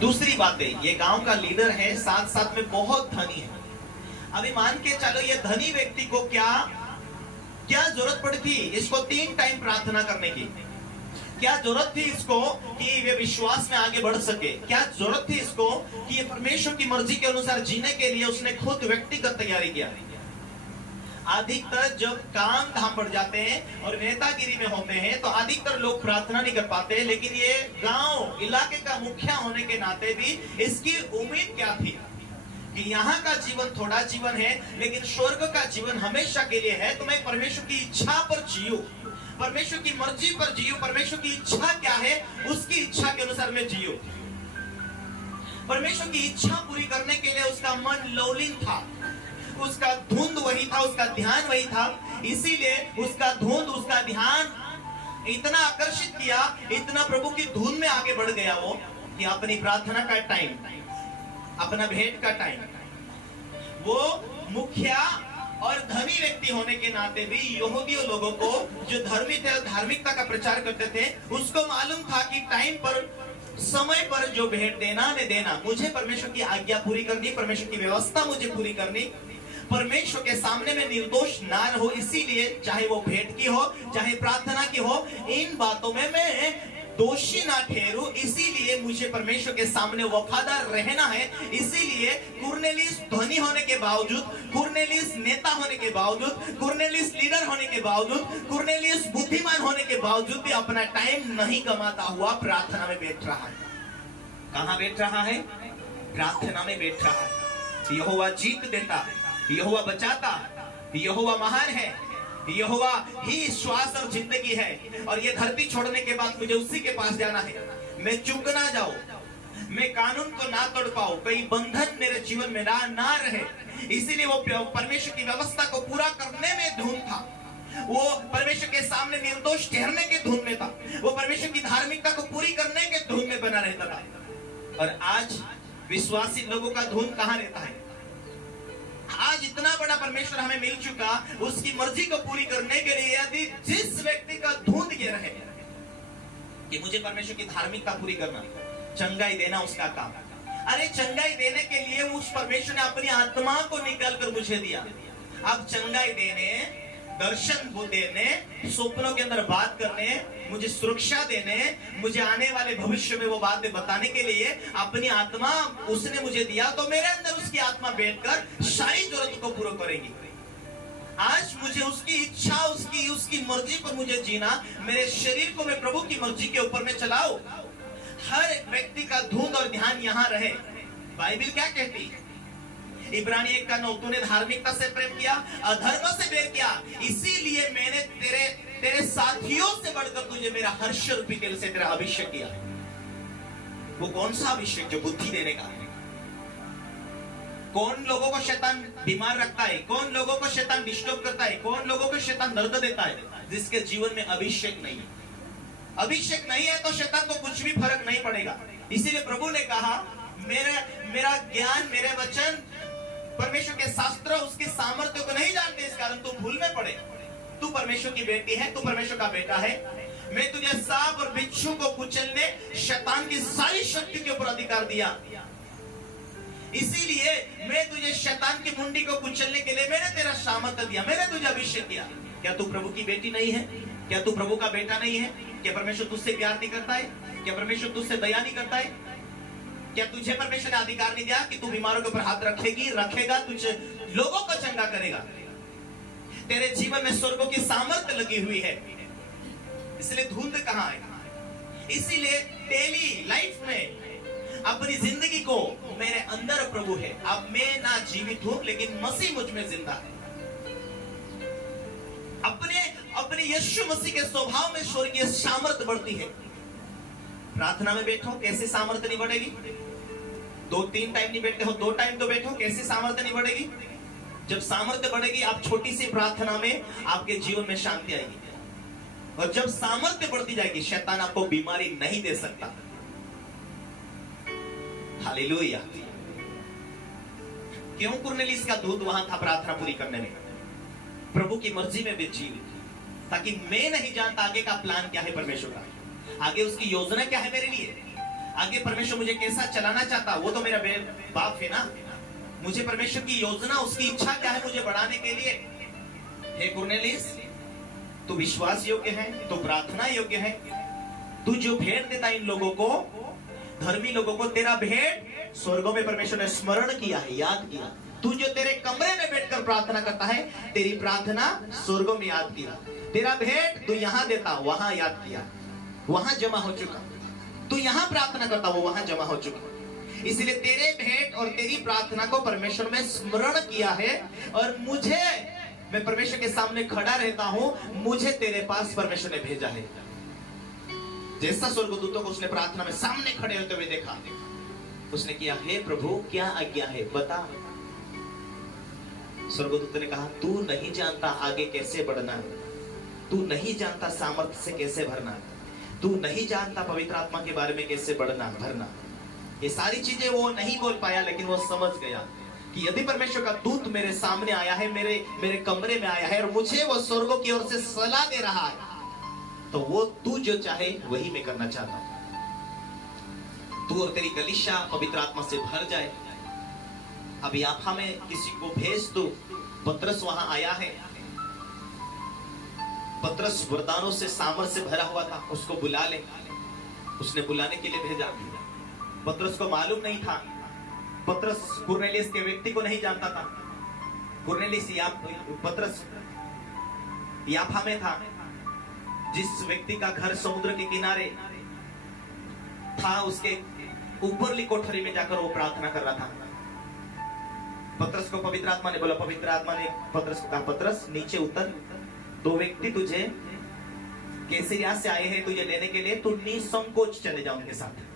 दूसरी बात है, ये गांव का लीडर है, साथ साथ में बहुत धनी है। अभी मान के चलो ये धनी व्यक्ति को क्या क्या जरूरत पड़ी थी इसको 3 टाइम प्रार्थना करने की? क्या जरूरत थी इसको कि वे विश्वास में आगे बढ़ सके? क्या जरूरत थी इसको कि ये परमेश्वर की मर्जी के अनुसार जीने के लिए उसने खुद व्यक्तिगत तैयारी किया? अधिकतर जब काम धाम पड़ जाते हैं और नेतागिरी में होते हैं तो अधिकतर लोग प्रार्थना नहीं कर पाते, लेकिन ये गांव इलाके का मुखिया होने के नाते भी इसकी उम्मीद क्या थी कि यहाँ का जीवन थोड़ा जीवन है लेकिन स्वर्ग का जीवन हमेशा के लिए है। तो मैं परमेश्वर की इच्छा पर जीऊं, परमेश्वर की मर्जी पर जीऊं, परमेश्वर की इच्छा क्या है उसकी इच्छा के अनुसार मैं जीऊं। परमेश्वर की इच्छा पूरी करने के लिए उसका मन लौलीन था, उसका धुंध वही था, उसका ध्यान वही था। इसीलिए उसका धुंध, उसका ध्यान इतना आकर्षित किया, इतना प्रभु की धुन में आगे बढ़ गया वो कि अपनी प्रार्थना का टाइम, अपना भेंट का टाइम, वो मुखिया और धनी व्यक्ति होने के नाते भी यहूदियों लोगों को जो धार्मिकता का प्रचार करते थे उसको मालूम था कि टाइम पर, समय पर जो भेंट देना ने देना, मुझे परमेश्वर की आज्ञा पूरी करनी, परमेश्वर की व्यवस्था मुझे पूरी करनी, परमेश्वर के सामने में निर्दोष ना हो। इसीलिए चाहे वो भेंट की हो चाहे प्रार्थना की हो, इन बातों में मैं दोषी ना ठहरूं, इसीलिए मुझे परमेश्वर के सामने वफादार रहना है। इसीलिए कुरनेलियुस धनी होने के बावजूद, कुरनेलियुस नेता होने के बावजूद, कुरनेलियुस लीडर होने के बावजूद, कुरनेलियुस बुद्धिमान होने के बावजूद भी अपना टाइम नहीं कमाता हुआ प्रार्थना में बैठ रहा है। कहां बैठ रहा है? प्रार्थना में बैठ रहा है। यहोवा जीत देता, यहोवा बचाता, यहोवा महान है, यहोवा ही श्वास और जिंदगी है। और ये धरती छोड़ने के बाद मुझे उसी के पास जाना है। मैं चूक ना जाऊं, मैं कानून को ना तोड़ पाऊं, कोई बंधन मेरे जीवन में ना रहे। इसीलिए वो परमेश्वर की व्यवस्था को पूरा करने में धुन था, वो परमेश्वर के सामने निर्दोष ठहरने के धुन में था, वो परमेश्वर की धार्मिकता को पूरी करने के धुन में बना रहता था। और आज विश्वासी लोगों का धुन कहां रहता है? आज इतना बड़ा परमेश्वर हमें मिल चुका, उसकी मर्जी को पूरी करने के लिए यदि जिस व्यक्ति का धुंध ये रहे कि मुझे परमेश्वर की धार्मिकता पूरी करना, चंगाई देना उसका काम। अरे चंगाई देने के लिए उस परमेश्वर ने अपनी आत्मा को निकाल कर मुझे दिया। अब चंगाई देने, दर्शन देने, स्वप्नों के अंदर बात करने, मुझे सुरक्षा देने, मुझे आने वाले भविष्य में वो बातें बताने के लिए अपनी आत्मा उसने मुझे दिया, तो मेरे अंदर उसकी आत्मा बैठकर सारी जरूरत को पूरा करेगी। आज मुझे उसकी इच्छा, उसकी मर्जी पर मुझे जीना, मेरे शरीर को मैं प्रभु की मर्जी के ऊपर में चलाऊं। हर व्यक्ति का धुंध और ध्यान यहाँ रहे। बाइबल क्या कहती है? इब्रानी 1:9, तूने धार्मिकता से प्रेम किया, अधर्म से बैर किया, इसीलिए मैंने तेरे साथियों से बढ़कर तुझे मेरा हर्ष रूपी तेल से तेरा अभिषेक किया। वो कौन सा अभिषेक? जो बुद्धि देने का है। कौन लोगों को शैतान बीमार रखता है, कौन लोगों को शैतान डिस्टर्ब करता है, कौन लोगों को शैतान दर्द देता है? जिसके जीवन में अभिषेक नहीं है। अभिषेक नहीं है तो शैतान को कुछ भी फर्क नहीं पड़ेगा। इसीलिए प्रभु ने कहा, मेरा ज्ञान, मेरे वचन, परमेश्वर के शास्त्र उसके सामर्थ्य को नहीं जानते, इस कारण तुम भूल में पड़े। तू परमेश्वर की बेटी है, तू परमेश्वर का बेटा है। मैं तुझे सांप और बिच्छू को कुचलने, शैतान की सारी शक्ति के ऊपर अधिकार दिया। इसीलिए मैं तुझे शैतान की मुंडी को कुचलने के लिए मैंने तेरा सामर्थ्य दिया, मैंने तुझे अभिषेक किया। क्या तू प्रभु की बेटी नहीं है? क्या तू प्रभु का बेटा नहीं है? क्या परमेश्वर तुझसे प्यार नहीं करता है? क्या परमेश्वर तुझसे दया नहीं करता है? क्या तुझे परमेश्वर ने अधिकार नहीं दिया कि तू बीमारों के ऊपर हाथ रखेगा, तुझे लोगों को चंगा करेगा? तेरे जीवन में स्वर्गों की सामर्थ्य लगी हुई है। इसलिए धुंध कहां है? इसीलिए डेली लाइफ में अपनी जिंदगी को, मेरे अंदर प्रभु है, अब मैं ना जीवित हूं लेकिन मसीह मुझ में जिंदा है। अपने यीशु मसीह के स्वभाव में स्वर्गीय सामर्थ्य बढ़ती है। प्रार्थना में बैठो, कैसे सामर्थ्य नहीं बढ़ेगी? 2-3 टाइम नहीं बैठते हो, 2 टाइम तो बैठो, कैसे सामर्थ्य नहीं बढ़ेगी? जब सामर्थ्य बढ़ेगी, आप छोटी सी प्रार्थना में आपके जीवन में शांति आएगी। और जब सामर्थ्य बढ़ती जाएगी, शैतान आपको बीमारी नहीं दे सकता। हालेलुया। क्यों कुरनेलियुस का दूत वहां था प्रार्थना पूरी करने में? प्रभु की मर्जी में जीवित, ताकि मैं नहीं जानता आगे का प्लान क्या है परमेश्वर का, आगे उसकी योजना क्या है मेरे लिए, आगे परमेश्वर मुझे कैसा चलाना चाहता, वो तो मेरा बाप है ना। मुझे परमेश्वर की योजना, उसकी इच्छा क्या है मुझे बढ़ाने के लिए। हे कुरनेलियुस, तू विश्वास योग्य है, तू प्रार्थना योग्य है। तू जो भेंट देता इन लोगों को, धर्मी लोगों को, तेरा भेंट स्वर्गों में परमेश्वर ने स्मरण किया है, याद किया। तू जो तेरे कमरे में बैठकर प्रार्थना करता है, तेरी प्रार्थना स्वर्गों में याद किया। तेरा भेंट तू यहां देता, वहां याद किया, वहां जमा हो चुका। तू यहां प्रार्थना करता, वो वहां जमा हो चुका। इसलिए तेरे भेंट और तेरी प्रार्थना को परमेश्वर ने स्मरण किया है। और मुझे, मैं परमेश्वर के सामने खड़ा रहता हूं, मुझे तेरे पास परमेश्वर ने भेजा है। जैसा स्वर्गदूतों को उसने प्रार्थना में सामने खड़े होते हुए देखा, उसने किया, हे प्रभु क्या आज्ञा है बता। स्वर्गदूत ने कहा, तू नहीं जानता आगे कैसे बढ़ना, तू नहीं जानता सामर्थ्य से कैसे भरना, तू नहीं जानता पवित्र आत्मा के बारे में कैसे बढ़ना भरना। ये सारी चीजें वो नहीं बोल पाया, लेकिन वो समझ गया कि यदि परमेश्वर का दूत मेरे सामने आया है, मेरे कमरे में आया है और मुझे वो स्वर्गों की ओर से सलाह दे रहा है, तो वो तू जो चाहे वही मैं करना चाहता हूं। तू और तेरी कलीसिया पवित्र आत्मा से भर जाए। अब याफा में किसी को भेज दो। पतरस वहां आया है। पतरस वरदानों से, सामर्थ्य से भरा हुआ था, उसको बुला ले। उसने बुलाने के लिए भेजा। पतरस को मालूम नहीं था, पतरस कुरनेलियुस के व्यक्ति को नहीं जानता था। पतरस याफा में था, जिस व्यक्ति का घर समुद्र के किनारे था, उसके ऊपरली कोठरी में जाकर वो प्रार्थना कर रहा था। पतरस को पवित्र आत्मा ने बोला, पवित्र आत्मा ने पतरस को कहा, पतरस नीचे उतर, दो व्यक्ति तुझे कैसरिया से आए हैं तुझे लेने के लिए, तू निसंकोच चले जाओ उनके साथ।